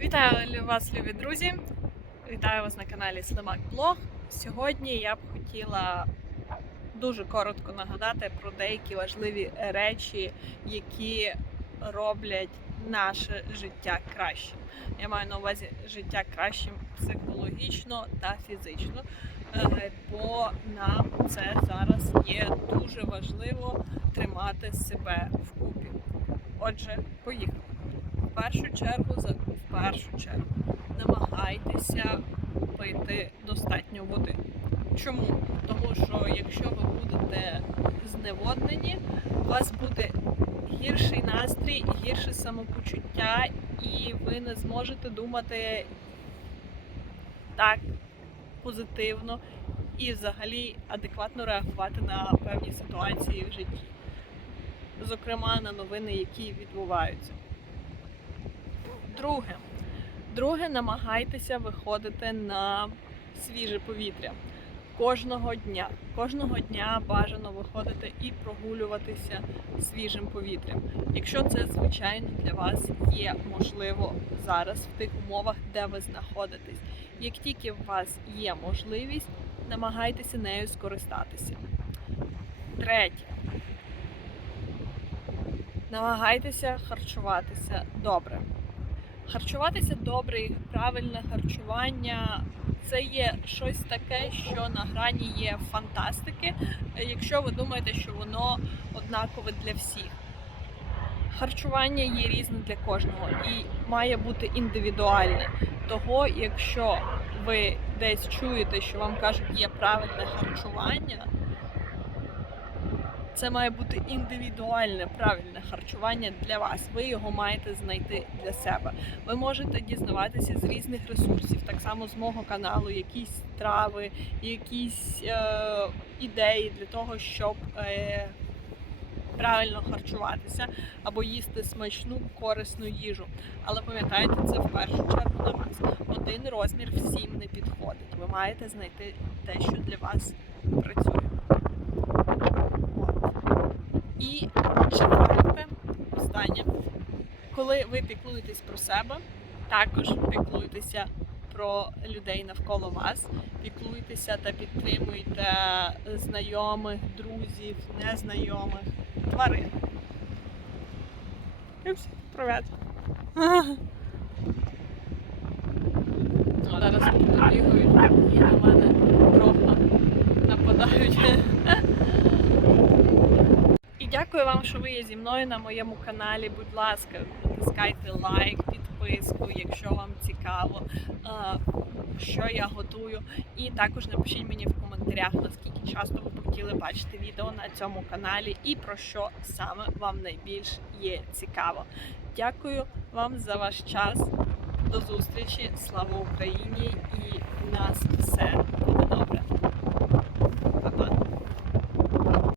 Вітаю вас, любі друзі! Вітаю вас на каналі Слимак Блог. Сьогодні я б хотіла дуже коротко нагадати про деякі важливі речі, які роблять наше життя кращим. Я маю на увазі життя кращим психологічно та фізично, Е, бо нам це зараз є дуже важливо тримати себе вкупі. Отже, поїхали. В першу чергу, за в намагайтеся пити достатньо води. Чому? Тому що якщо ви будете зневоднені, у вас буде гірший настрій, гірше самопочуття, і ви не зможете думати так позитивно і взагалі адекватно реагувати на певні ситуації в житті. Зокрема, на новини, які відбуваються. Друге, друге, намагайтеся виходити на свіже повітря кожного дня. Кожного дня бажано виходити і прогулюватися свіжим повітрям. Якщо це звичайно для вас є можливо зараз в тих умовах, де ви знаходитесь. Як тільки у вас є можливість, намагайтеся нею скористатися. Третє. Намагайтеся харчуватися добре. Харчуватися добре правильне харчування це є щось таке, що на грані є фантастики, якщо ви думаєте, що воно однакове для всіх. Харчування є різне для кожного і має бути індивідуальне. Того, якщо ви десь чуєте, що вам кажуть, є правильне харчування, це має бути індивідуальне правильне харчування для вас. Ви його маєте знайти для себе. Ви можете дізнаватися з різних ресурсів, так само з мого каналу, якісь трави, якісь е, ідеї для того, щоб е, правильно харчуватися або їсти смачну корисну їжу. Але пам'ятайте, це в першу чергу на вас. Один розмір всім не підходить. Ви маєте знайти те, що для вас працює. І четверте, останнє, коли ви піклуєтесь про себе, також піклуйтеся про людей навколо вас, піклуйтеся та підтримуйте знайомих, друзів, незнайомих, тварин. Всіх привет. Зараз бігають і на мене трохи нападають. Вам, що ви є зі мною на моєму каналі. Будь ласка, натискайте лайк, підписку, якщо вам цікаво, е, що я готую. І також напишіть мені в коментарях, наскільки часто ви хотіли бачити відео на цьому каналі і про що саме вам найбільш є цікаво. Дякую вам за ваш час. До зустрічі! Слава Україні! І в нас все!